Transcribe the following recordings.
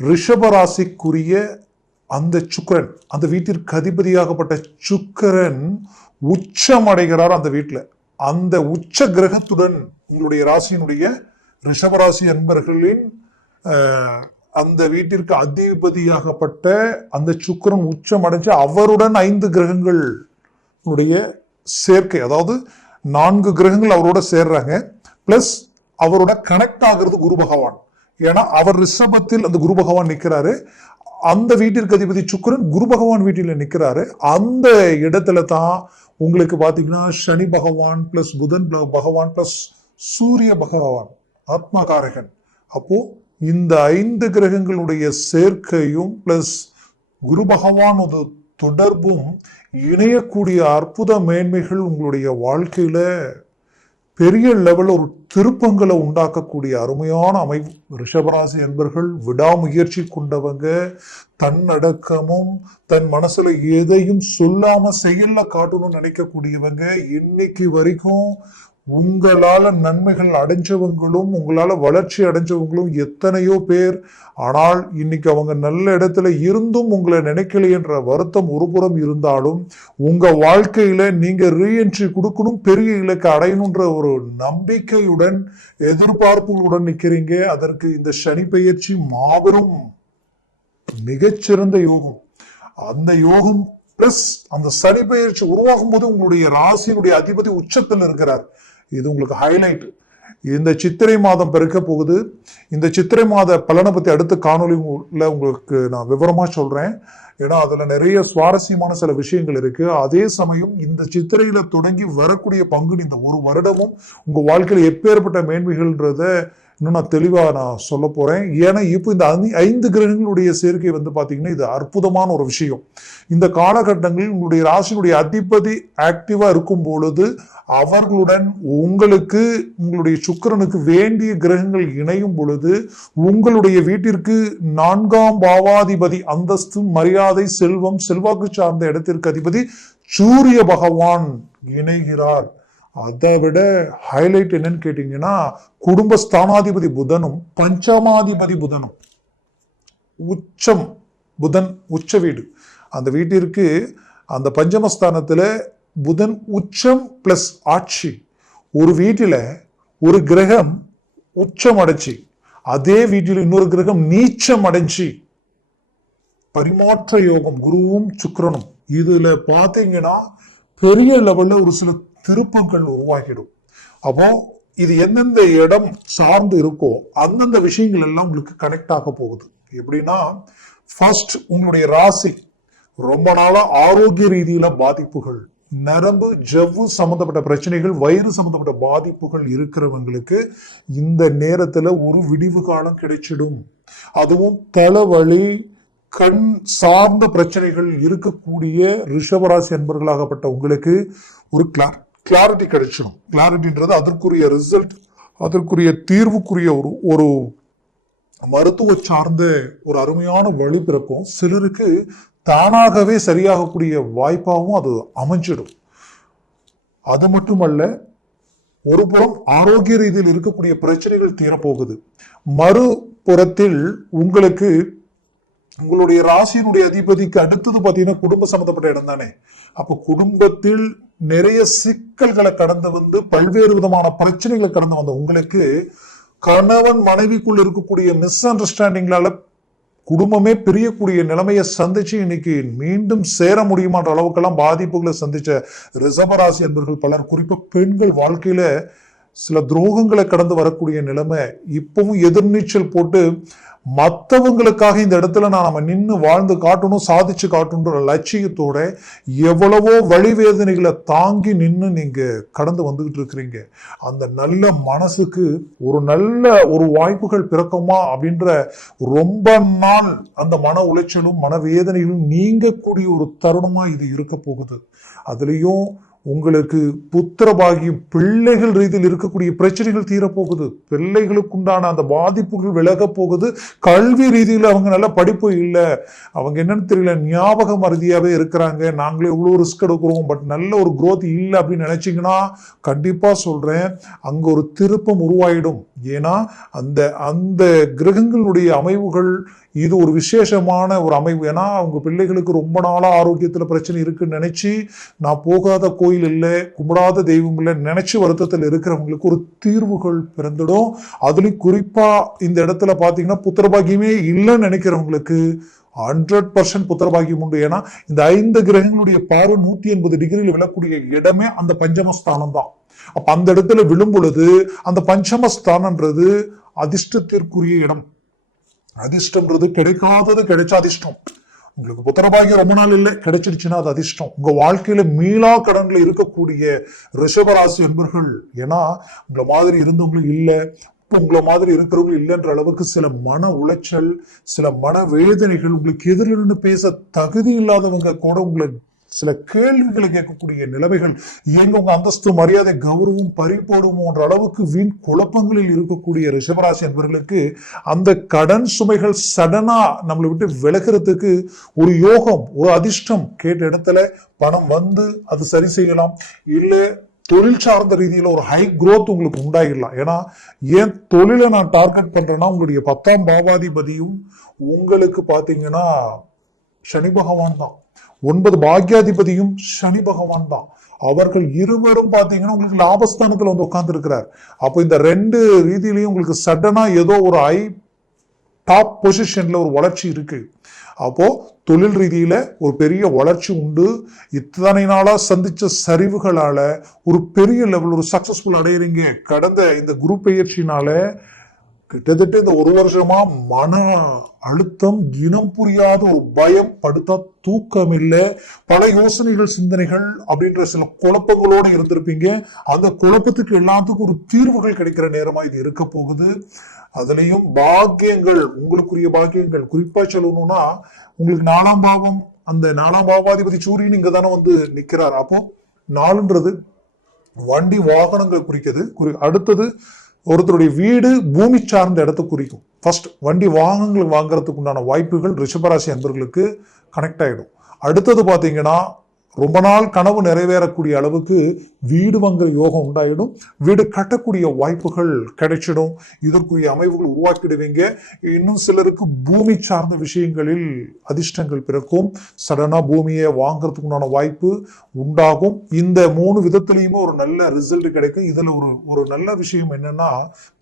ரிஷபராசிக்குரிய அந்த சுக்கிரன் அந்த வீட்டிற்கு அதிபதியாகப்பட்ட சுக்கிரன் உச்சம் அடைகிறார் அந்த வீட்டில். அந்த உச்ச கிரகத்துடன் உங்களுடைய ராசியினுடைய ரிஷபராசி அன்பர்களின் அந்த வீட்டிற்கு அதிபதியாகப்பட்ட அந்த சுக்கிரன் உச்சம் அடைஞ்சு அவருடன் ஐந்து கிரகங்கள் உடைய சேர்க்கை அதாவது நான்கு கிரகங்கள் அவரோட சேர்றாங்க. பிளஸ் அவரோட கனெக்ட் ஆகிறது குரு பகவான். ஏன்னா அவர் ரிஷபத்தில் அந்த குரு பகவான் நிற்கிறாரு அந்த வீட்டிற்கு அதிபதி சுக்கிரன் குரு பகவான் வீட்டில் நிற்கிறாரு அந்த இடத்துல தான் உங்களுக்கு பார்த்தீங்கன்னா சனி பகவான் பிளஸ் புதன் பகவான் பிளஸ் சூரிய பகவான் ஆத்மகாரகன். அப்போ இந்த ஐந்து கிரகங்களுடைய சேர்க்கையும் பிளஸ் குரு பகவானோட தொடர்பும் இணையக்கூடிய அற்புத மேன்மைகள் உங்களுடைய வாழ்க்கையில பெரிய லெவலில் ஒரு திருப்பங்களை உண்டாக்கக்கூடிய அருமையான அமைப்பு ரிஷபராசி என்பர்கள் விடாமுயற்சி கொண்டவங்க தன்னடக்கமும் தன் மனசில் எதையும் சொல்லாமல் செயலில் காட்டணும்னு நினைக்கக்கூடியவங்க இன்னைக்கு வரைக்கும் உங்களால் நன்மைகள் அடைஞ்சவங்களும் உங்களால் வளர்ச்சி அடைஞ்சவங்களும் எத்தனையோ பேர் ஆனால் இன்னைக்கு அவங்க நல்ல இடத்துல இருந்தும் உங்களை நினைக்கலையென்ற வருத்தம் ஒருபுறம் இருந்தாலும் உங்கள் வாழ்க்கையில் நீங்கள் ரீஎன்ட்ரி கொடுக்கணும் பெரிய இலக்கை அடையணுன்ற ஒரு நம்பிக்கையுடன் எதிர்பார்ப்புகளுடன் நிற்கிறீங்க அதற்கு இந்த சனி பெயர்ச்சி மாபெரும் மிகச்சிறந்த யோகம். அந்த யோகம் பிளஸ் அந்த சனி பெயர்ச்சி உருவாகும் போது உங்களுடைய ராசியினுடைய அதிபதி உச்சத்தில் இருக்கிறார். இது உங்களுக்கு ஹைலைட் இந்த சித்திரை மாதம் பிறக்க போகுது. இந்த சித்திரை மாத பலனை பற்றி அடுத்த காணொலியில் உங்களுக்கு நான் விவரமாக சொல்கிறேன் ஏன்னா அதில் நிறைய சுவாரஸ்யமான சில விஷயங்கள் இருக்குது அதே சமயம் இந்த சித்திரையில் தொடங்கி வரக்கூடிய பங்குனி இந்த ஒரு வருடமும் உங்கள் வாழ்க்கையில் எப்பேற்பட்ட மேன்மைகள்ன்றத இன்னும் நான் தெளிவாக நான் சொல்ல போகிறேன் ஏன்னா இப்போ இந்த ஐந்து- ஐந்து கிரகங்களுடைய சேர்க்கை வந்து பார்த்திங்கன்னா இது அற்புதமான ஒரு விஷயம். இந்த காலகட்டங்களில் உங்களுடைய ராசியினுடைய அதிபதி ஆக்டிவாக இருக்கும் பொழுது அவர்களுடன் உங்களுக்கு உங்களுடைய சுக்கிரனுக்கு வேண்டிய கிரகங்கள் இணையும் பொழுது உங்களுடைய வீட்டிற்கு நான்காம் பாவாதிபதி அந்தஸ்து மரியாதை செல்வம் செல்வாக்கு சார்ந்த இடத்திற்கு அதிபதி சூரிய பகவான் இணைகிறார். அதை விட ஹைலைட் என்னன்னு கேட்டீங்கன்னா குடும்ப ஸ்தானாதிபதி புதனும் பஞ்சமாதிபதி புதனும். உச்சம் புதன் உச்ச வீடு. அந்த வீட்டிற்கு அந்த பஞ்சமஸ்தானத்தில் புதன் உச்சம் ப்ளஸ் ஆட்சி. ஒரு வீட்டில் ஒரு கிரகம் உச்சம் அடைச்சி அதே வீட்டில் இன்னொரு கிரகம் நீச்சம் அடைஞ்சி பரிமாற்ற யோகம் குருவும் சுக்கரனும். இதில் பார்த்தீங்கன்னா பெரிய லெவலில் ஒரு சில திருப்பங்கள் உருவாகிடும். அப்போ இது எந்தெந்த இடம் சார்ந்து இருக்கோ அந்தந்த விஷயங்கள் எல்லாம் உங்களுக்கு கனெக்ட் ஆக போகுது. எப்படின்னா ஃபர்ஸ்ட் உங்களுடைய ராசி ரொம்ப நாளா ஆரோக்கிய ரீதியில பாதிப்புகள் நரம்பு ஜவ்வு சம்பந்தப்பட்ட பிரச்சனைகள் வயிறு சம்பந்தப்பட்ட பாதிப்புகள் இருக்கிறவங்களுக்கு இந்த நேரத்துல ஒரு விடிவு காலம் கிடைச்சிடும். அதுவும் தலைவலி கண் சார்ந்த பிரச்சனைகள் இருக்கக்கூடிய ரிஷபராசி என்பர்களாகப்பட்ட உங்களுக்கு ஒரு கிளார் கிளாரிட்டி கிடைச்சிடும் கிளாரிட்டின்றது அதற்குரிய ரிசல்ட் அதற்குரிய தீர்வுக்குரிய ஒரு ஒரு மருத்துவ சார்ந்த ஒரு அருமையான வழி பிறக்கும். சிலருக்கு தானாகவே சரியாகக்கூடிய வாய்ப்பாகவும் அது அமைஞ்சிடும். அது மட்டுமல்ல ஒருபுறம் ஆரோக்கிய ரீதியில் இருக்கக்கூடிய பிரச்சனைகள் தீரப்போகுது. மறுபுறத்தில் உங்களுக்கு உங்களுடைய ராசியினுடைய அதிபதிக்கு அடுத்தது பாத்தீங்கன்னா குடும்ப சம்மந்தப்பட்ட இடம் தானே. அப்போ குடும்பத்தில் நிறைய சிக்கல்களை கடந்து வந்து பல்வேறு விதமான பிரச்சனைகளை கடந்து வந்த உங்களுக்கு கணவன் மனைவிக்குள் இருக்கக்கூடிய மிஸ் அண்டர்ஸ்டாண்டிங்லால குடும்பமே பிரியக்கூடிய நிலைமையை சந்திச்சு இன்னைக்கு மீண்டும் சேர முடியுமான்ற அளவுக்கெல்லாம் பாதிப்புகளை சந்திச்ச ரிசபராசி என்பர்கள் பலர் குறிப்பாக பெண்கள் வாழ்க்கையில சில துரோகங்களை கடந்து வரக்கூடிய நிலைமை இப்பவும் எதிர்நீச்சல் போட்டு மற்றவங்களுக்காக இந்த இடத்துல நான் நம்ம நின்று வாழ்ந்து காட்டணும் சாதிச்சு காட்டணுன்ற லட்சியத்தோட எவ்வளவோ வழிவேதனைகளை தாங்கி நின்று நீங்கள் கடந்து வந்துகிட்டு இருக்கிறீங்க. அந்த நல்ல மனசுக்கு ஒரு நல்ல ஒரு வாய்ப்புகள் பிறக்குமா அப்படின்ற ரொம்ப நாள் அந்த மன உளைச்சலும் மனவேதனைகளும் நீங்கக்கூடிய ஒரு தருணமாக இது இருக்க போகுது. அதுலேயும் உங்களுக்கு புத்திரபாகியம் பிள்ளைகள் ரீதியில் இருக்கக்கூடிய பிரச்சனைகள் தீரப்போகுது. பிள்ளைகளுக்குண்டான அந்த பாதிப்புகள் விலக போகுது. கல்வி ரீதியில் அவங்க நல்ல படிப்பு இல்லை. அவங்க என்னன்னு தெரியல. ஞாபக மருதியாவே இருக்கிறாங்க. நாங்களே இவ்வளோ ரிஸ்க் எடுக்கிறோம். பட் நல்ல ஒரு குரோத் இல்லை அப்படின்னு நினச்சிங்கன்னா கண்டிப்பாக சொல்கிறேன் அங்கே ஒரு திருப்பம் உருவாயிடும். ஏன்னா அந்த அந்த கிரகங்களுடைய அமைவுகள் இது ஒரு விசேஷமான ஒரு அமைவு. ஏன்னா அவங்க பிள்ளைகளுக்கு ரொம்ப நாளாக ஆரோக்கியத்தில் பிரச்சனை இருக்குன்னு நினச்சி நான் போகாத கோயில் இல்லை கும்பிடாத தெய்வம் இல்லை நினச்சி வருத்தத்தில் இருக்கிறவங்களுக்கு ஒரு தீர்வுகள் பிறந்துடும். அதுலேயும் குறிப்பாக இந்த இடத்துல பார்த்தீங்கன்னா புத்திரபாகியமே இல்லைன்னு நினைக்கிறவங்களுக்கு ஹண்ட்ரட் பர்சன்ட் புத்திரபாகியம் உண்டு. ஏன்னா இந்த ஐந்து கிரகங்களுடைய பார்வை நூத்தி எண்பது டிகிரியில் விழக்கூடிய இடமே அந்த பஞ்சமஸ்தானம் தான் அப்ப அந்த இடத்துல விழும் பொழுது அந்த பஞ்சமஸ்தானன்றது அதிர்ஷ்டத்திற்குரிய இடம். அதிர்ஷ்டம்ன்றது கிடைக்காதது கிடைச்ச அதிர்ஷ்டம். உங்களுக்கு புத்திரபாகியம் ரொம்ப நாள் இல்லை கிடைச்சிருச்சுன்னா அது அதிர்ஷ்டம். உங்க வாழ்க்கையில மீளா கடன்ல இருக்கக்கூடிய ரிஷபராசி என்பர்கள் ஏன்னா உங்களை மாதிரி இருந்தவங்களும் இல்லை உங்களை மாதிரி இருக்கிறவங்க இல்லைன்ற அளவுக்கு சில மன உளைச்சல் சில மன வேதனைகள் உங்களுக்கு எதிரில் நின்று பேச தகுதி இல்லாதவங்க கூட உங்களை சில கேள்விகளை கேட்கக்கூடிய நிலைமைகள் எங்க உங்க அந்தஸ்து மரியாதை கௌரவம் பறிப்போடுமோன்ற அளவுக்கு வீண் குழப்பங்களில் இருக்கக்கூடிய ரிஷபராசி என்பவர்களுக்கு அந்த கடன் சுமைகள் சடனா நம்மளை விட்டு விலகிறதுக்கு ஒரு யோகம் ஒரு அதிர்ஷ்டம் கேட்ட இடத்துல பணம் வந்து அது சரி செய்யலாம். இல்லை தொழில் சார்ந்த ரீதியில் ஒரு ஹை க்ரோத் உங்களுக்கு உண்டாகிடலாம் ஏன்னா ஏன் தொழிலை நான் டார்கெட் பண்ணுறேன்னா உங்களுடைய பத்தாம் பாவாதிபதியும் உங்களுக்கு பார்த்தீங்கன்னா சனி பகவான் தான். ஒன்பது பாக்யாதிபதியும் சனி பகவான் தான். அவர்கள் இருவரும் பார்த்தீங்கன்னா உங்களுக்கு லாபஸ்தானத்தில் வந்து உட்காந்துருக்கிறார் அப்போ இந்த ரெண்டு ரீதியிலையும் உங்களுக்கு சடனாக ஏதோ ஒரு ஐ டாப் பொசிஷனில் ஒரு வளர்ச்சி இருக்குது அப்போது தொழில் ரீதியில் ஒரு பெரிய வளர்ச்சி உண்டு. இத்தனை நாளாக சந்தித்த சரிவுகளால் ஒரு பெரிய லெவல் ஒரு சக்ஸஸ்ஃபுல் அடையிறீங்க. கடந்த இந்த குரு பெயர்ச்சினால கிட்டத்தட்ட இந்த ஒரு வருஷமா மன அழுத்தம் இனம் புரியாத ஒரு பயம் படுத்தா தூக்கம் இல்லை பல யோசனைகள் சிந்தனைகள் அப்படின்ற சில குழப்பங்களோட இருந்திருப்பீங்க. அந்த குழப்பத்துக்கு எல்லாத்துக்கும் ஒரு தீர்வுகள் கிடைக்கிற நேரமா இது இருக்க போகுது. அதுலயும் பாக்கியங்கள் உங்களுக்குரிய பாக்கியங்கள். குறிப்பா சொல்லணும்னா உங்களுக்கு நாலாம் பாவம் அந்த நாலாம் பாவாதிபதி சூரியன் இங்க தானே வந்து நிக்கிறார். அப்போ நாலுன்றது வண்டி வாகனங்கள் குறிக்குது குறி அடுத்தது ஒருத்தருடைய வீடு பூமி சார்ந்த இடத்தை குறிக்கும். ஃபர்ஸ்ட் வண்டி வாகனங்கள் வாங்குறதுக்கு உண்டான வாய்ப்புகள் ரிஷபராசி அன்பர்களுக்கு கனெக்ட் ஆகிடும் அடுத்தது பார்த்தீங்கன்னா ரொம்ப நாள் கனவு நிறைவேறக்கூடிய அளவுக்கு வீடு வாங்குற யோகம் உண்டாயிடும். வீடு கட்டக்கூடிய வாய்ப்புகள் கிடைச்சிடும். இதற்குரிய அமைவுகள் உருவாக்கிடுவீங்க. இன்னும் சிலருக்கு பூமி சார்ந்த விஷயங்களில் அதிர்ஷ்டங்கள் பிறக்கும். சடனாக பூமியை வாங்குறதுக்கு வாய்ப்பு உண்டாகும். இந்த மூணு விதத்துலேயுமே ஒரு நல்ல ரிசல்ட் கிடைக்கும். இதில் ஒரு ஒரு நல்ல விஷயம் என்னன்னா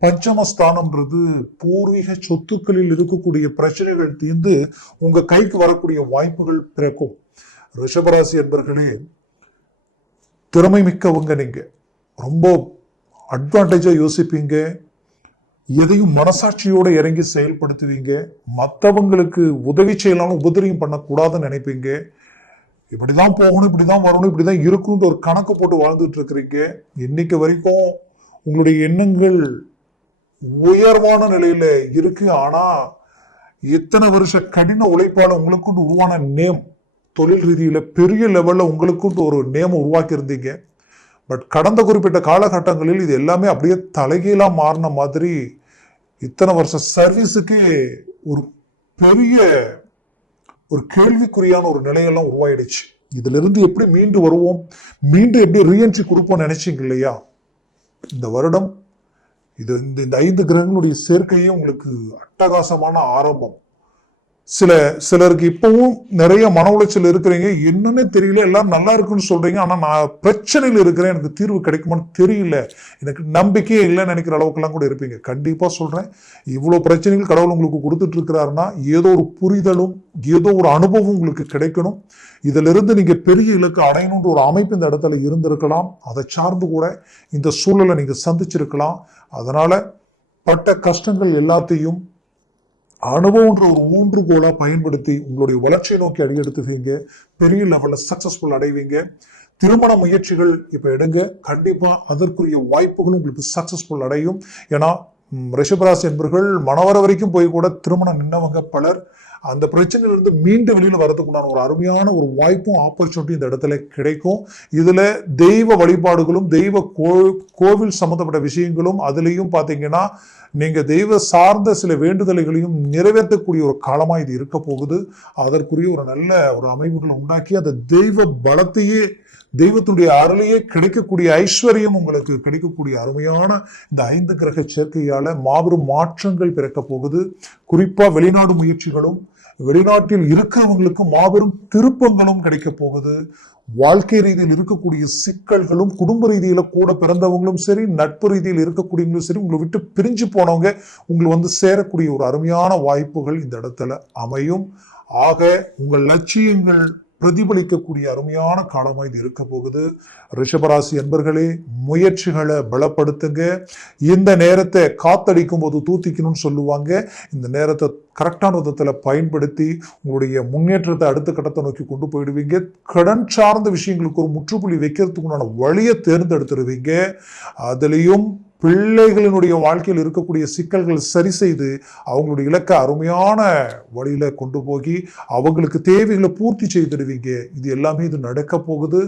பஞ்சமஸ்தானம்ன்றது பூர்வீக சொத்துக்களில் இருக்கக்கூடிய பிரச்சனைகள் தீர்ந்து உங்கள் கைக்கு வரக்கூடிய வாய்ப்புகள் பிறக்கும். ரிஷபராசி என்பர்களே திறமை மிக்கவங்க நீங்கள் ரொம்ப அட்வான்டேஜாக யோசிப்பீங்க. எதையும் மனசாட்சியோடு இறங்கி செயல்படுத்துவீங்க. மற்றவங்களுக்கு உதவி செய்யலாம் உபதிரியம் பண்ணக்கூடாதுன்னு நினைப்பீங்க. இப்படி தான் போகணும் இப்படி தான் வரணும் இப்படி தான் இருக்கணும்னு ஒரு கணக்கு போட்டு வாழ்ந்துட்டு இருக்கிறீங்க. இன்னைக்கு வரைக்கும் உங்களுடைய எண்ணங்கள் உயர்வான நிலையில இருக்கு. ஆனா இத்தனை வருஷ கடின உழைப்பால உங்களுக்கு உருவான நேம் தொழில் ரீதியில் பெரிய லெவலில் உங்களுக்கும் ஒரு நேம் உருவாக்கியிருந்தீங்க. பட் கடந்த குறிப்பிட்ட காலகட்டங்களில் இது எல்லாமே அப்படியே தலைகீழாக மாறின மாதிரி இத்தனை வருஷம் சர்வீஸுக்கு ஒரு பெரிய ஒரு கேள்விக்குறியான ஒரு நிலையெல்லாம் உருவாயிடுச்சு. இதிலிருந்து எப்படி மீண்டு வருவோம்? மீண்டும் எப்படி ரீஎன்ட்ரி கொடுப்போம் நினைச்சிங்க இல்லையா? இந்த வருடம் இது இந்த இந்த ஐந்து கிரகங்களுடைய சேர்க்கையே உங்களுக்கு அட்டகாசமான ஆரம்பம். சில சிலருக்கு இப்பவும் நிறைய மன உளைச்சல் இருக்கிறீங்க. என்னன்னு தெரியல. எல்லாம் நல்லா இருக்குன்னு சொல்றீங்க. ஆனா நான் பிரச்சனையில் இருக்கிறேன். எனக்கு தீர்வு கிடைக்குமான்னு தெரியல. எனக்கு நம்பிக்கையே இல்லைன்னு நினைக்கிற அளவுக்குலாம் கூட இருப்பீங்க. கண்டிப்பா சொல்றேன். இவ்வளோ பிரச்சனைகள் கடவுள் உங்களுக்கு கொடுத்துட்டு இருக்கிறாருன்னா ஏதோ ஒரு புரிதலும் ஏதோ ஒரு அனுபவம் உங்களுக்கு கிடைக்கணும். இதிலிருந்து நீங்க பெரிய இலக்கு அடையணுன்ற ஒரு அமைப்பு இந்த இடத்துல இருந்திருக்கலாம். அதை சார்ந்து கூட இந்த சூழலை நீங்க சந்திச்சிருக்கலாம். அதனால பட்ட கஷ்டங்கள் எல்லாத்தையும் அனுபவம்ன்ற ஒரு ஊன்றுகோலா பயன்படுத்தி உங்களுடைய வளர்ச்சியை நோக்கி அடியெடுத்துவீங்க. பெரிய லெவலில் சக்சஸ்ஃபுல் அடைவீங்க. திருமண முயற்சிகள் இப்போ எடுங்க. கண்டிப்பாக அதற்குரிய வாய்ப்புகளும் உங்களுக்கு சக்சஸ்ஃபுல் அடையும். ஏன்னா ரிஷபராசி என்பர்கள் மணவர வரைக்கும் போய் கூட திருமணம் நின்னவங்க பலர் அந்த பிரச்சனையிலிருந்து மீண்டு வெளியில் வரதுக்குண்டான ஒரு அருமையான ஒரு வாய்ப்பும் ஆப்பர்ச்சுனிட்டி இந்த இடத்துல கிடைக்கும். இதில் தெய்வ வழிபாடுகளும் தெய்வ கோ கோவில் சம்மந்தப்பட்ட விஷயங்களும் அதுலேயும் பார்த்தீங்கன்னா நீங்கள் தெய்வ சார்ந்த சில வேண்டுதல்களையும் நிறைவேற்றக்கூடிய ஒரு காலமாக இது இருக்க போகுது. அதற்குரிய ஒரு நல்ல ஒரு அமைப்புகளை உண்டாக்கி அந்த தெய்வ பலத்தையே தெய்வத்துடைய அருளையே கிடைக்கக்கூடிய ஐஸ்வர்யம் உங்களுக்கு கிடைக்கக்கூடிய அருமையான இந்த ஐந்து கிரக சேர்க்கையால மாபெரும் மாற்றங்கள் பிறக்க போகுது. குறிப்பா வெளிநாடு முயற்சிகளும் வெளிநாட்டில் இருக்கிறவங்களுக்கு மாபெரும் திருப்பங்களும் கிடைக்க போகுது. வாழ்க்கை ரீதியில் இருக்கக்கூடிய சிக்கல்களும் குடும்ப ரீதியில கூட பிறந்தவங்களும் சரி நட்பு ரீதியில் இருக்கக்கூடியவங்களும் சரி உங்களை விட்டு பிரிஞ்சு போனவங்க உங்களை வந்து சேரக்கூடிய ஒரு அருமையான வாய்ப்புகள் இந்த இடத்துல அமையும். ஆக உங்கள் லட்சியங்கள் பிரதிபலிக்கக்கூடிய அருமையான காலமாக இது இருக்க போகுது. ரிஷபராசி என்பர்களே முயற்சிகளை பலப்படுத்துங்க. இந்த நேரத்தை காத்தடிக்கும் போது தூத்திக்கணும்னு சொல்லுவாங்க. இந்த நேரத்தை கரெக்டான விதத்தில் பயன்படுத்தி உங்களுடைய முன்னேற்றத்தை அடுத்த கட்டத்தை நோக்கி கொண்டு போயிடுவீங்க. கடன் சார்ந்த விஷயங்களுக்கு ஒரு முற்றுப்புள்ளி வைக்கிறதுக்குண்டான வழியை தேர்ந்தெடுத்துருவீங்க அதுலேயும் பிள்ளைகளினுடைய வாழ்க்கையில் இருக்கக்கூடிய சிக்கல்கள் சரி செய்து அவங்களுடைய இலக்கை அருமையான வழியில் கொண்டு போகி அவங்களுக்கு தேவைகளை பூர்த்தி செய்திடுவீங்க இது எல்லாமே இது நடக்க போகுது.